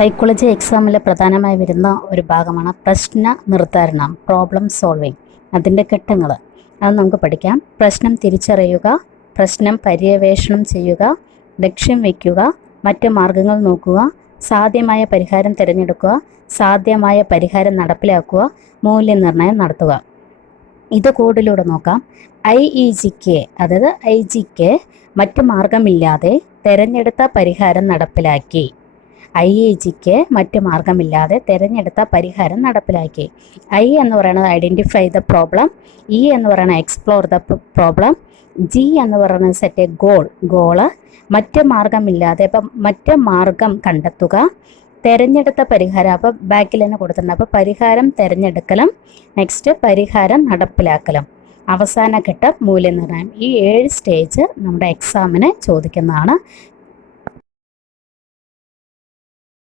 Psychology എക്സാമിൽ പ്രധാനമായി വരുന്ന ഒരു ഭാഗമാണ് പ്രശ്ന നിർദ്ധാരണം, പ്രോബ്ലം സോൾവിങ്. അതിൻ്റെ ഘട്ടങ്ങൾ അത് നമുക്ക് പഠിക്കാം. പ്രശ്നം തിരിച്ചറിയുക, പ്രശ്നം പര്യവേഷണം ചെയ്യുക, ലക്ഷ്യം വയ്ക്കുക, മറ്റ് മാർഗങ്ങൾ നോക്കുക, സാധ്യമായ പരിഹാരം തിരഞ്ഞെടുക്കുക, സാധ്യമായ പരിഹാരം നടപ്പിലാക്കുക, മൂല്യനിർണ്ണയം നടത്തുക. ഇത് കോഡിലൂടെ നോക്കാം. IEGK അതായത് IGK മറ്റ് മാർഗമില്ലാതെ തിരഞ്ഞെടുത്ത പരിഹാരം നടപ്പിലാക്കി. IEGK മറ്റ് മാർഗമില്ലാതെ തിരഞ്ഞെടുത്ത പരിഹാരം നടപ്പിലാക്കി. I എന്ന് പറയുന്നത് ഐഡൻറ്റിഫൈ ദ പ്രോബ്ലം, E എന്ന് പറയുന്നത് എക്സ്പ്ലോർ ദ പ്രോബ്ലം, G എന്ന് പറയുന്നത് സെറ്റ് എ ഗോള്. മറ്റ് മാർഗമില്ലാതെ അപ്പം മറ്റ് മാർഗം കണ്ടെത്തുക, തിരഞ്ഞെടുത്ത പരിഹാരം അപ്പോൾ ബാക്കിൽ തന്നെ കൊടുത്തിട്ടുണ്ട്. അപ്പോൾ പരിഹാരം തിരഞ്ഞെടുക്കലും, നെക്സ്റ്റ് പരിഹാരം നടപ്പിലാക്കലും, അവസാന ഘട്ടം മൂല്യനിർണ്ണയം. ഈ 7 സ്റ്റേജ് നമ്മുടെ എക്സാമിന് ചോദിക്കുന്നതാണ്.